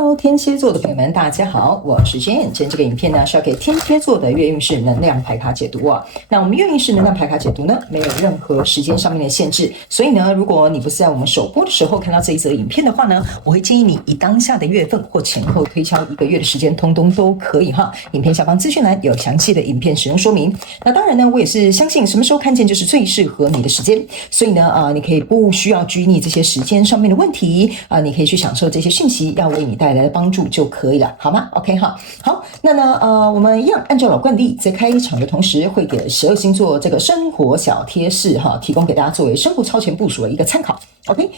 Hello， 天蠍座的朋友們，大家好，我是 Jane。今天這個影片呢是要給天蠍座的月運勢能量牌卡解讀啊。那我們月運勢能量牌卡解讀呢，沒有任何時間上面的限制，所以呢，如果你不是在我們首播的時候看到這一則影片的話呢，我會建議你以當下的月份或前後推敲1個月的時間，通通都可以哈。影片下方資訊欄有詳細的影片使用說明。那當然呢，我也是相信什麼時候看見就是最適合你的時間，所以呢，你可以不需要拘泥這些時間上面的問題啊，你可以去享受這些訊息要為你帶來的幫助就可以了，好嗎 ？OK 哈，好，那呢，我們一樣按照老慣例，在開場的同時，會給12星座這個生活小貼士哈，提供給大家作為生活超前部署的一個參考。OK，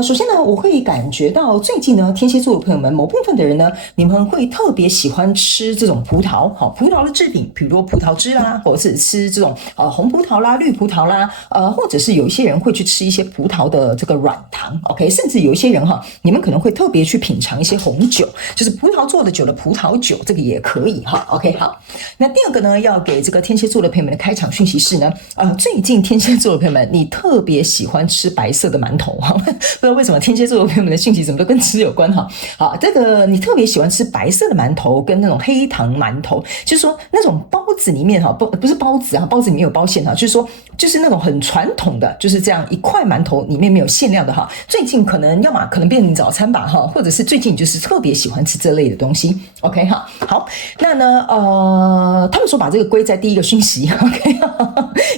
首先呢，我會感覺到最近呢，天蠍座的朋友們，某部分的人呢，你們會特別喜歡吃這種葡萄，好，葡萄的製品，比如葡萄汁啦，或者是吃這種紅葡萄啦、綠葡萄啦，或者是有一些人會去吃一些葡萄的這個軟糖 ，OK， 甚至有一些人哈，你們可能會特別去品嘗一些紅酒，就是葡萄做的酒的葡萄酒，這個也可以哈 ，OK， 好。那第二個呢，要給這個天蠍座的朋友們的開場訊息是呢，最近天蠍座的朋友們，你特別喜歡吃白色的饅頭。不知道為什麼天蠍座的朋友們的訊息怎麼都跟吃有關哈。好，這個你特別喜歡吃白色的饅頭跟那種黑糖饅頭，就是說那種包子裡面哈，不是包子啊，包子裡面有包餡哈，就是說就是那種很傳統的，就是這樣一塊饅頭裡面沒有餡料的哈。最近可能可能變成早餐吧哈，或者是最近就是特別喜歡吃這類的東西。OK 哈，好，那呢他們說把這個歸在第一個訊息 ，OK，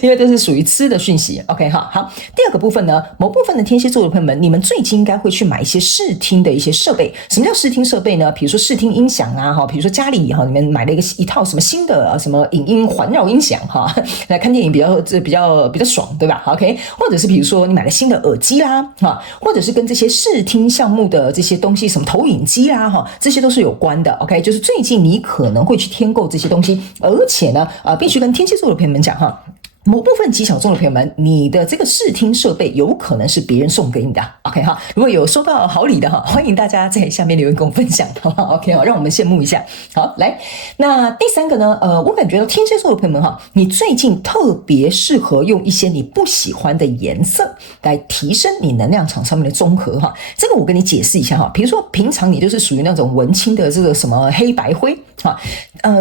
因為這是屬於吃的訊息。OK 哈，好，第二個部分呢，某部分的天蠍座的朋友們，你們最近應該會去買一些視聽的一些設備。什麼叫視聽設備呢？比如說視聽音響啊，哈，比如說家裡你們買了一套什麼新的什麼影音環繞音響哈，來看電影比較爽，對吧 ？OK， 或者是比如說你買了新的耳機啦，哈，或者是跟這些視聽項目的這些東西，什麼投影機啦，哈，這些都是有關的。OK， 就是最近你可能會去添購這些東西，而且呢，必須跟天蠍座的朋友們講哈。某部分極小眾的朋友們，你的這個視聽設備有可能是別人送給你的 ，OK 哈。如果有收到好禮的哈，歡迎大家在下面留言跟我分享，好不好 ？OK 哈，讓我們羨慕一下。好，來，那第三個呢，我感覺到天蠍座的朋友們哈，你最近特別適合用一些你不喜歡的顏色來提升你能量場上面的綜合哈。這個我跟你解釋一下哈，比如說平常你就是屬於那種文青的這個什麼黑白灰哈，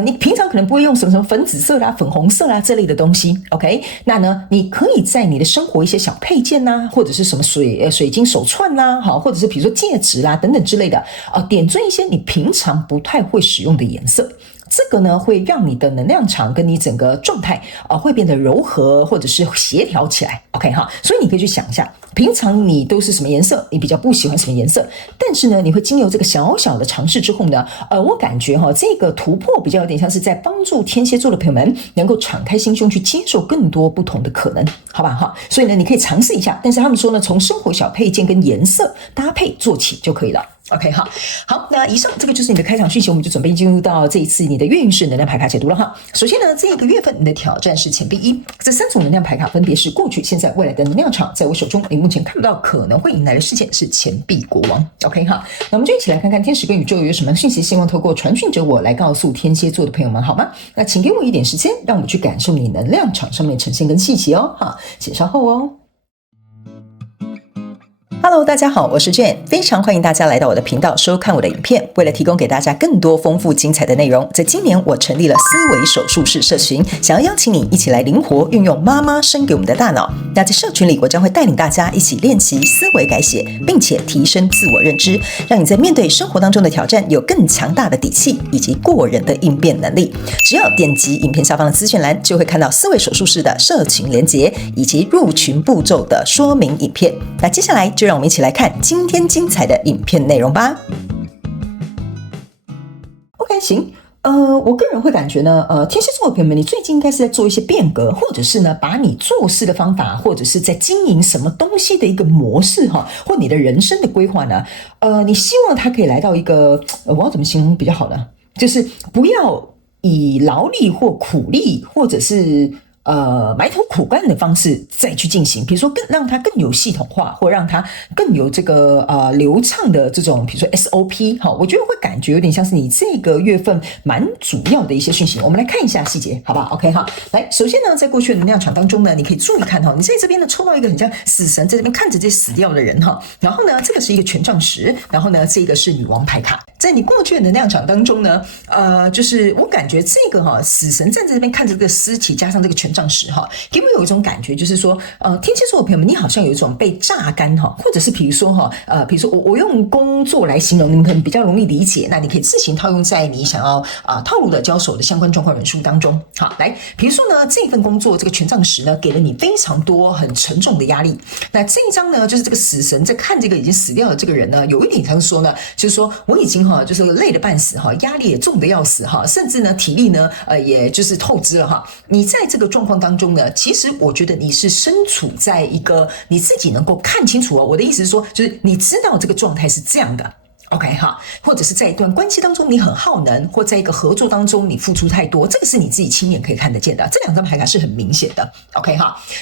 你平常可能不會用什麼粉紫色啦、粉紅色啦這類的東西 ，OK。那呢，你可以在你的生活一些小配件吶，或者是什麼水晶手串啦，好，或者是比如說戒指啦等等之類的，點綴一些你平常不太會使用的顏色。這個呢，會讓你的能量場跟你整個狀態會變得柔和或者是協調起來 ，OK 哈。所以你可以去想一下，平常你都是什麼顏色，你比較不喜歡什麼顏色，但是呢，你會經由這個小小的嘗試之後呢，我感覺哈，這個突破比較有點像是在幫助天蠍座的朋友們能夠敞開心胸去接受更多不同的可能，好吧哈。所以呢，你可以嘗試一下，但是他們說呢，從生活小配件跟顏色搭配做起就可以了。OK 好，那以上這個就是你的開場訊息，我們就準備進入到這一次你的月運勢能量牌卡解讀了哈。首先呢，這個月份你的挑戰是錢幣1，這3組能量牌卡分別是過去、現在、未來的能量場，在我手中你目前看不到可能會迎來的事件是錢幣國王。OK 哈，那我們就一起來看看天使跟宇宙有什麼訊息，希望透過傳訊者我來告訴天蠍座的朋友們好嗎？那請給我一點時間，讓我們去感受你能量場上面呈現跟細節哦，哈，請稍後哦。Hello， 大家好，我是 Jane， 非常歡迎大家來到我的頻道收看我的影片。為了提供給大家更多豐富精彩的內容，在今年我成立了思維手術室社群，想要邀請你一起來靈活運用媽媽生給我們的大腦。那在社群裡，我將會帶領大家一起練習思維改寫，並且提升自我認知，讓你在面對生活當中的挑戰有更強大的底氣以及過人的應變能力。只要點擊影片下方的資訊欄，就會看到思維手術室的社群連結以及入群步驟的說明影片。那接下來就讓我們一起來看今天精彩的影片內容吧。OK， 行，我個人會感覺呢，天蠍座的朋友們，你最近應該是在做一些變革，或者是呢，把你做事的方法，或者是在經營什麼東西的一個模式哈，或你的人生的規劃呢，你希望它可以來到一個，我要怎麼形容比較好呢？就是不要以勞力或苦力，或者是埋頭苦幹的方式再去進行，比如說讓它更有系統化，或讓它更有這個流暢的這種，比如說 SOP， 好，我覺得會感覺有點像是你這個月份蠻主要的一些訊息。我們來看一下細節，好不好 ？OK 哈，來，首先呢，在過去的能量場當中呢，你可以注意看哈，你在這邊呢抽到一個很像死神在這邊看着這些死掉的人哈，然後呢，這個是一個權杖10，然後呢，這個是女王牌卡。在你過去的能量場當中呢，就是我感覺這個死神站在這邊看着這個屍體，加上這個權杖十給我有一種感覺，就是說，天蠍座的朋友們，你好像有一種被榨乾或者是比如說我用工作來形容，你們可能比較容易理解，那你可以自行套用在你想要套路的交手的相關狀況人數當中。好，來，比如說呢，這份工作這個權杖十呢，給了你非常多很沉重的壓力。那這一張呢，就是這個死神在看這個已經死掉的這個人呢，有一點像是說呢，就是說我已經就是累得半死壓力也重得要死甚至呢體力呢也就是透支了你在這個狀況當中呢，其實我覺得你是身處在一個你自己能夠看清楚我的意思是說，就是你知道這個狀態是這樣的。OK 或者是在一段關係當中你很耗能，或在一個合作當中你付出太多，這個是你自己親眼可以看得見的。這兩張牌卡是很明顯的。OK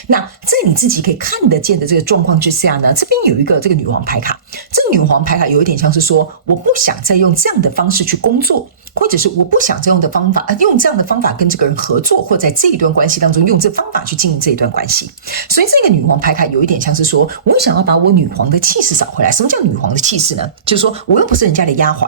那在你自己可以看得見的這個狀況之下呢，這邊有一個這個女王牌卡，這個女王牌卡有一點像是說，我不想再用這樣的方式去工作，或者是我不想再用這樣的方法跟這個人合作，或在這一段關係當中用這方法去經營這一段關係。所以這個女王牌卡有一點像是說，我想要把我女皇的氣勢找回來。什麼叫女皇的氣勢呢？就是說我又不是人家的丫鬟，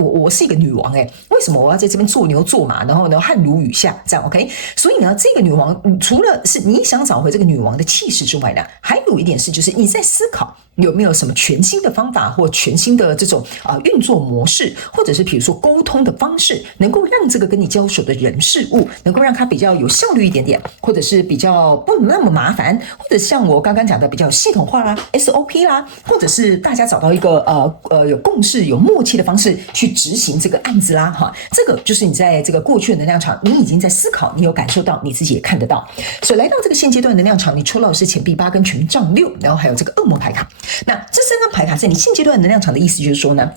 我是一個女王為什麼我要在這邊做牛做馬，然後呢汗如雨下這樣 OK？ 所以呢，這個女王除了是你想找回這個女王的氣勢之外呢，還有一點是就是你在思考有沒有什麼全新的方法或全新的這種運作模式，或者是比如說溝通的方式，能夠讓這個跟你交手的人事物能夠讓它比較有效率一點點，或者是比較不那麼麻煩，或者像我剛剛講的比較系統化啦 SOP 啦，或者是大家找到一個有共識有默契的方式去執行這個案子啦這個就是你在這個過去的能量場你已經在思考，你有感受到，你自己也看得到。所以来到这個現階段的能量場，你抽到的是錢幣8跟權杖6，然後還有這個惡魔牌卡。那這三張牌卡在你現階段的能量場的意思就是說呢，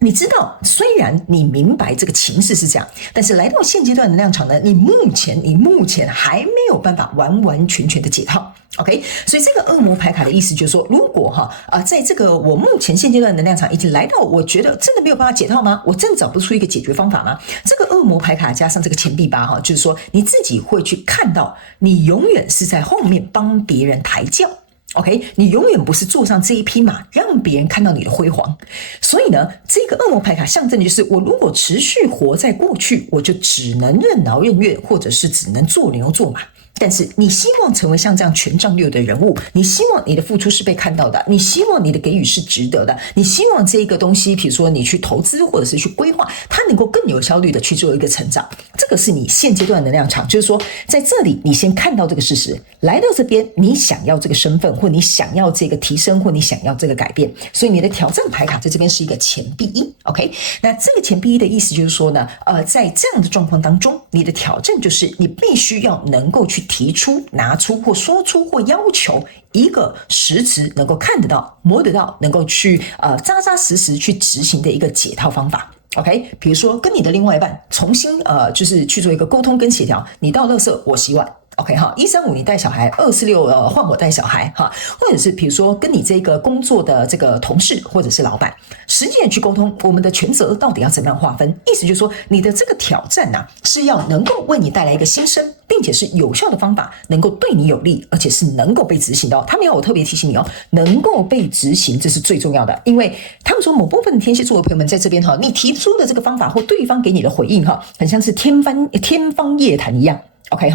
你知道雖然你明白這個情勢是這樣，但是來到現階段的能量場呢，你目前還沒有辦法完完全全的解套。OK， 所以這個惡魔牌卡的意思就是說，如果在這個我目前現階段的能量場已經來到，我覺得真的沒有辦法解套嗎？我真的找不出一個解決方法嗎？這個惡魔牌卡加上這個錢幣8就是說你自己會去看到，你永遠是在後面幫別人抬轎。OK， 你永遠不是坐上這一匹馬，讓別人看到你的輝煌。所以呢，這個惡魔牌卡象徵的就是，我如果持續活在過去，我就只能任勞任怨，或者是只能做牛做馬。但是你希望成為像這樣權杖6的人物，你希望你的付出是被看到的，你希望你的給予是值得的，你希望這個東西，比如說你去投資或者是去規劃，它能夠更有效率的去做一個成長。這個是你現階段的能量場，就是說在這裡你先看到這個事實，來到這邊你想要這個身份，或你想要這個提升，或你想要這個改變，所以你的挑戰牌卡在這邊是一個錢幣1。OK， 那這個錢幣1的意思就是說呢，在這樣的狀況當中，你的挑戰就是你必須要能夠去提出、拿出或說出或要求一個實質能夠看得到、摸得到、能夠去扎扎實實去執行的一個解套方法。OK， 比如說跟你的另外一半重新就是去做一個溝通跟協調，你倒垃圾，我洗碗。OK 135你帶小孩，246換我帶小孩或者是比如說跟你這個工作的這個同事或者是老闆，實際的去溝通我們的權責到底要怎麼樣劃分。意思就是說你的這個挑戰是要能夠為你帶來一個新生，並且是有效的方法，能夠對你有利，而且是能夠被執行的他們要我特別提醒你能夠被執行，這是最重要的。因為他們說某部分的天蠍座的朋友們在這邊你提出的這個方法或對方給你的回應很像是天方夜譚一樣。OK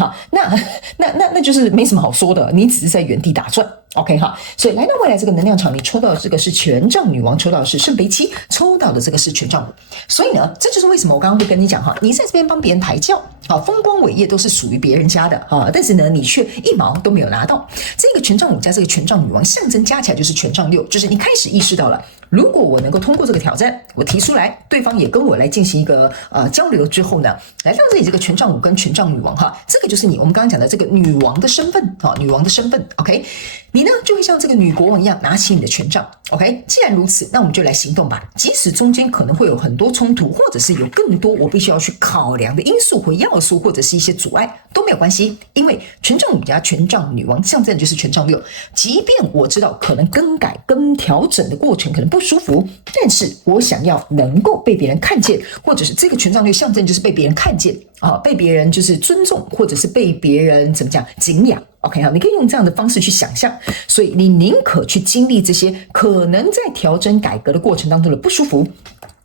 那就是沒什麼好說的，你只是在原地打轉。OK 所以來到未來這個能量場，你抽到的這個是權杖女王，抽到的是聖杯7，抽到的這個是權杖5。所以呢，這就是為什麼我剛剛會跟你講你在這邊幫別人抬轎風光偉業都是屬於別人家的但是呢，你卻一毛都沒有拿到。這個權杖5加這個權杖女王象徵加起來就是權杖6，就是你開始意識到了，如果我能夠通過這個挑戰，我提出來，對方也跟我來進行一個交流之後呢，來到這裡這個權杖5跟權杖女王這個就是我們剛剛講的這個女王的身份女王的身份。OK， 你呢就會像這個女國王一樣拿起你的權杖。OK， 既然如此，那我們就來行動吧。即使中間可能會有很多衝突，或者是有更多我必須要去考量的因素或要素，或者是一些阻礙都沒有關係，因為權杖5加權杖女王象徵的就是權杖6。即便我知道可能更改跟調整的過程可能不舒服，但是我想要能夠被別人看見，或者是這個權杖6象徵就是被別人看見被別人就是尊重，或者是被別人怎麼講敬仰。OK 你可以用這樣的方式去想象，所以你寧可去經歷這些可能在調整改革的過程當中的不舒服，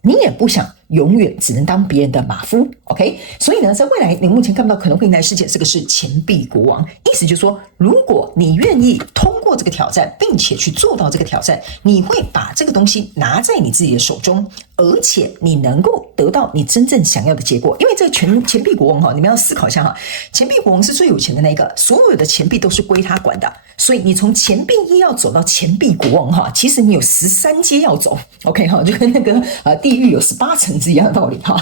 你也不想永遠只能當別人的馬夫 ，OK？ 所以呢，在未來你目前看不到可能會迎來事件，這個是錢幣國王，意思就是說，如果你願意通過這個挑戰，並且去做到這個挑戰，你會把這個東西拿在你自己的手中，而且你能夠得到你真正想要的結果。因為這個錢幣國王哈，你們要思考一下哈，錢幣國王是最有錢的那個，所有的錢幣都是歸他管的，所以你從錢幣一要走到錢幣國王哈，其實你有13階要走 ，OK 哈，就跟那個地獄有18層。是一樣的道理哈，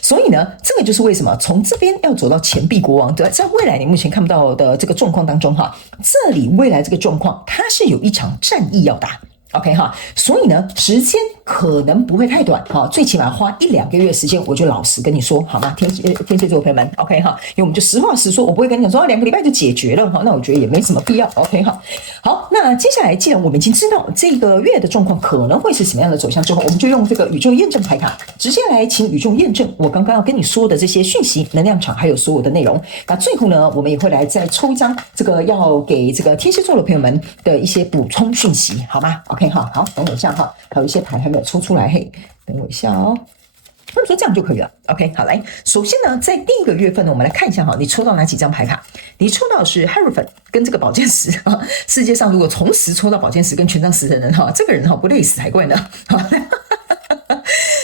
所以呢，這個就是為什麼從這邊要走到錢幣國王，對，在未來你目前看不到的這個狀況當中哈，這裡未來這個狀況，它是有一場戰役要打。OK 哈，所以呢，時間可能不會太短哈，最起碼花1-2個月時間，我就老實跟你說好嗎？天蠍座朋友們 ，OK 哈，因為我們就實話實說，我不會跟你講說2個禮拜就解決了哈，那我覺得也沒什麼必要 ，OK 哈。好，那接下來既然我們已經知道這個月的狀況可能會是什麼樣的走向之後，我們就用這個宇宙驗證牌卡直接來請宇宙驗證我剛剛要跟你說的這些訊息、能量場還有所有的內容。那最後呢，我們也會來再抽一張這個要給這個天蠍座的朋友們的一些補充訊息，好嗎？OK 哈，好，等我一下哈，還有一些牌還沒有抽出來，嘿，等我一下哦。他們說這樣就可以了 ，OK， 好，來，首先呢，在第一個月份呢，我們來看一下哈，你抽到哪幾張牌卡？你抽到的是 Hierophant 跟這個寶劍十啊。世界上如果同時抽到寶劍十跟權杖十的人哈，這個人哈不累死才怪呢。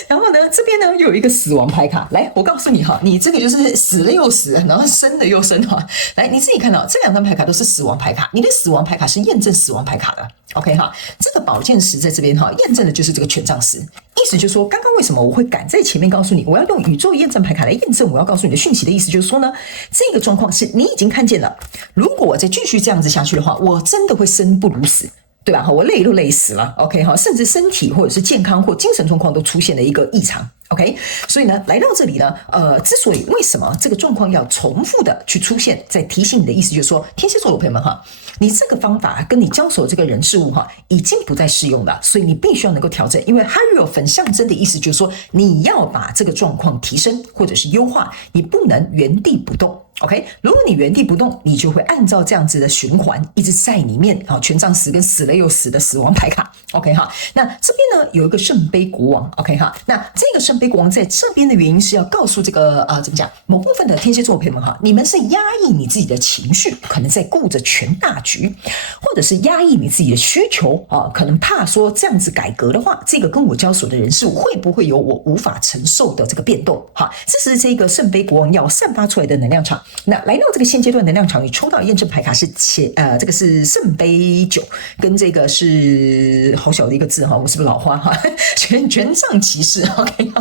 然後呢，這邊呢又有一個死亡牌卡，來，我告訴你哈，你這個就是死了又死，然後生了又生哈。來，你自己看到這2張牌卡都是死亡牌卡，你的死亡牌卡是驗證死亡牌卡的 ，OK 哈。這個寶劍十在這邊哈，驗證的就是這個權杖十，意思就是說，剛剛為什麼我會趕在前面告訴你，我要用宇宙驗證牌卡來驗證我要告訴你的訊息的意思，就是說呢，這個狀況是你已經看見了，如果我再繼續這樣子下去的話，我真的會生不如死。對吧？我累都累死了 ，OK 哈，甚至身體或者是健康或精神狀況都出現了一個異常 ，OK， 所以呢，來到這裡呢，之所以為什麼這個狀況要重複的去出現，在提醒你的意思就是說，天蠍座的朋友們哈，你這個方法跟你交手這個人事物哈，已經不再適用了，所以你必須要能夠調整，因為 Hierophant 象徵的意思就是說，你要把這個狀況提升或者是優化，你不能原地不動。OK， 如果你原地不動，你就會按照這樣子的循環一直在裡面啊，權杖十跟死了又死的死亡牌卡 ，OK 哈。那這邊呢有一個聖杯國王 ，OK 哈。那這個聖杯國王在這邊的原因是要告訴這個怎麼講，某部分的天蠍座朋友們哈，你們是壓抑你自己的情緒，可能在顧着全大局，或者是壓抑你自己的需求啊，可能怕說這樣子改革的話，這個跟我交手的人事物會不會有我無法承受的這個變動？哈，這是這個聖杯國王要散發出來的能量場。那來到這個現階段能量場，你抽到驗證牌卡是這個是聖杯9，跟這個是好小的一個字哈，我是不是老花哈？權杖騎士 ，OK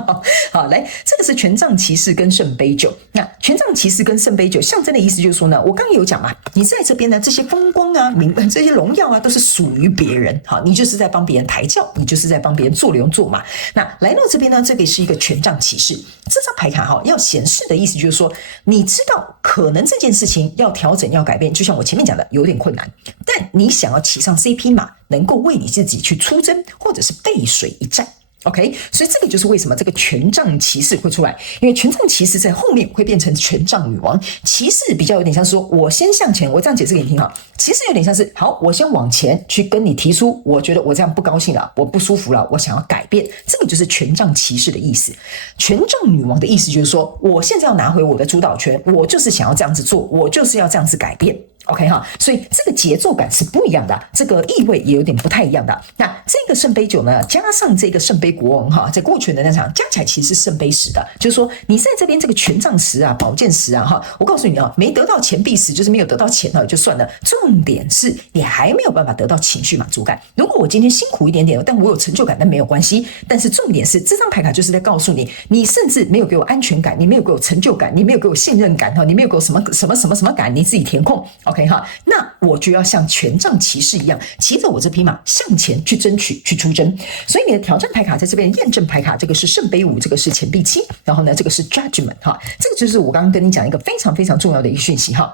好，來，這個是權杖騎士跟聖杯9。那權杖騎士跟聖杯9象徵的意思就是說呢，我剛剛有講嘛，你在這邊呢，這些風光啊、這些榮耀啊，都是屬於別人，好，你就是在幫別人抬轎，你就是在幫別人做牛做馬。那來到這邊呢，這個是一個權杖騎士，這張牌卡哈要顯示的意思就是說，你知道可能這件事情要調整要改變，就像我前面講的有點困難，但你想要騎上這匹馬，能夠為你自己去出征，或者是背水一戰。OK， 所以這個就是為什麼這個權杖騎士會出來，因為權杖騎士在後面會變成權杖女王。騎士比較有點像是說，我先向前，我這樣解釋給你聽哈。騎士有點像是，好，我先往前去跟你提出，我覺得我這樣不高興了，我不舒服了，我想要改變。這個就是權杖騎士的意思。權杖女王的意思就是說，我現在要拿回我的主導權，我就是想要這樣子做，我就是要這樣子改變。OK 哈，所以這個節奏感是不一樣的，這個意味也有點不太一樣的。那這個聖杯9呢，加上這個聖杯國王哈，在過去的那場加起來其實是聖杯10的，就是說你在這邊這個權杖10啊、寶劍10啊哈，我告訴你啊，沒得到錢幣10，就是沒有得到錢啊，就算了。重點是你還沒有辦法得到情緒滿足感。如果我今天辛苦一點點，但我有成就感，那沒有關係。但是重點是這張牌卡就是在告訴你，你甚至沒有給我安全感，你沒有給我成就感，你沒有給我信任感哈，你沒有給我什麼感，你自己填空。OK 哈，那我就要像權杖騎士一樣，騎着我這匹馬向前去爭取、去出征。所以你的挑戰牌卡在這邊，驗證牌卡這個是聖杯5，這個是錢幣7，然後呢，這個是 Judgment 哈，這個就是我剛剛跟你講一個非常非常重要的一個訊息哈。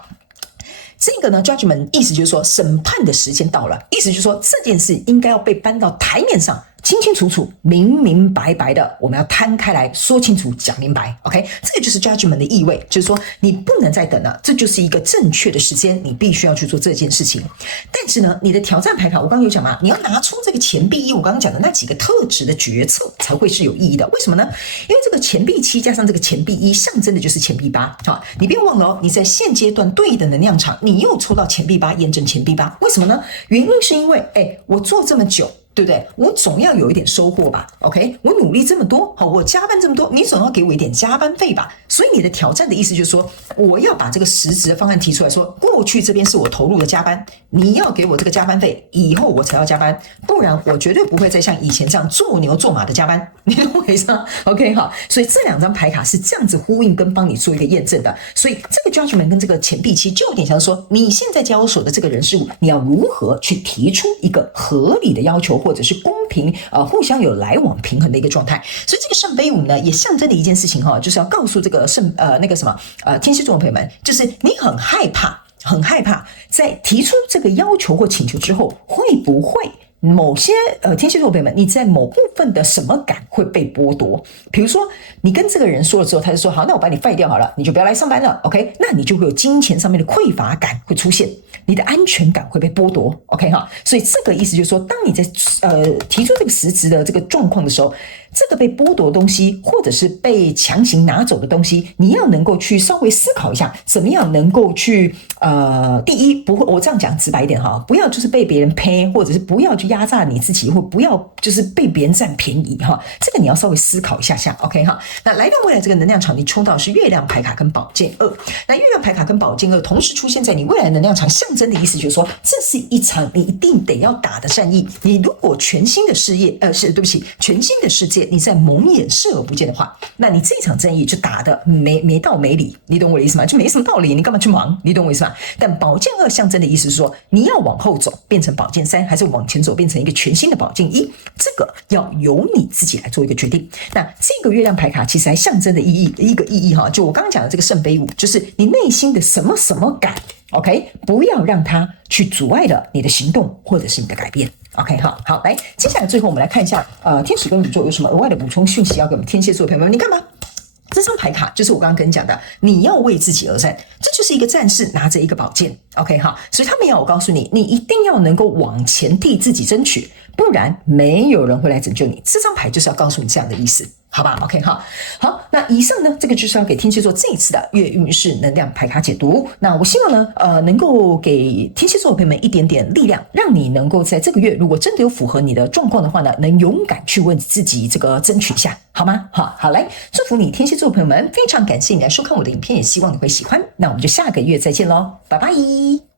這個呢 ，judgment 意思就是說審判的時間到了，意思就是說這件事應該要被搬到台面上清清楚楚、明明白白的，我們要攤開來說清楚、講明白。OK， 這個就是 judgment 的意味，就是說你不能再等了，這就是一個正確的時間，你必須要去做這件事情。但是呢，你的挑戰牌卡，我剛剛有講嘛，你要拿出這個錢幣一，我剛剛講的那幾個特質的決策才會是有意義的。為什麼呢？因為這個錢幣7加上這個錢幣1，象徵的就是錢幣8。好，你別忘了哦，你在現階段對的能量場，你又抽到錢幣8，驗證錢幣8。為什麼呢？原因是因為，我做這麼久。對不對？我總要有一點收穫吧 ，OK？ 我努力這麼多，好，我加班這麼多，你總要給我一點加班費吧。所以你的挑戰的意思就是說，我要把這個實質的方案提出來說，過去這邊是我投入的加班，你要給我這個加班費，以後我才要加班，不然我絕對不會再像以前這樣做牛做馬的加班。你懂我意思嗎 ？OK 好，所以這兩張牌卡是這樣子呼應跟幫你做一個驗證的。所以這個 judgment 跟這個錢幣7就有點像說，你現在交手的這個人事物，你要如何去提出一個合理的要求。或者是公平互相有來往平衡的一個狀態，所以這個聖杯5呢，也象徵的一件事情哈，就是要告訴這個天蠍座的朋友們，就是你很害怕在提出這個要求或請求之後，會不會某些天蠍座的朋友們，你在某部分的什麼感會被剝奪？比如說，你跟這個人說了之後，他就說好，那我把你廢掉好了，你就不要來上班了 ，OK？ 那你就會有金錢上面的匱乏感會出現，你的安全感會被剝奪 ，OK 哈？所以這個意思就是說，當你在提出這個實質的這個狀況的時候，這個被剝奪的東西，或者是被強行拿走的東西，你要能夠去稍微思考一下，怎麼樣能夠去第一，不會，我這樣講直白一點哈，不要就是被別人騙，或者是不要去壓榨你自己，或不要就是被別人佔便宜哈，這個你要稍微思考一下下 ，OK 哈。那來到未來這個能量場，你抽到的是月亮牌卡跟寶劍2，那月亮牌卡跟寶劍2同時出現在你未來能量場，象徵的意思就是說，這是一場你一定得要打的戰役。你如果全新的事業，全新的世界，你在蒙眼視而不見的話，那你這場戰役就打得沒道沒理，你懂我的意思嗎？就沒什麼道理，你幹嘛去忙？你懂我意思嗎？但寶劍2象徵的意思是說，你要往後走變成寶劍3，還是往前走變成一個全新的寶劍1，這個要由你自己來做一個決定。那這個月亮牌卡其實還象徵的一個意義哈，就我剛剛講的這個聖杯5，就是你內心的什麼感 ，OK， 不要讓它去阻礙了你的行動或者是你的改變。OK， 好，來，接下來最後我們來看一下，天使跟宇宙有什麼額外的補充訊息要給我們天蠍座的朋友們？你幹嘛？這張牌卡就是我剛剛跟你講的，你要為自己而戰，這就是一個戰士拿着一個寶劍。OK， 好，所以他們要我告訴你，你一定要能夠往前替自己爭取，不然沒有人會來拯救你。這張牌就是要告訴你這樣的意思。好吧 ，OK 好，那以上呢，這個就是要給天蠍座這一次的月運勢能量牌卡解讀。那我希望呢，能夠給天蠍座的朋友們一點點力量，讓你能夠在這個月，如果真的有符合你的狀況的話呢，能勇敢去為自己這個爭取一下，好嗎？好，來祝福你天蠍座的朋友們，非常感謝你來收看我的影片，也希望你會喜歡。那我們就下個月再見嘍，拜拜。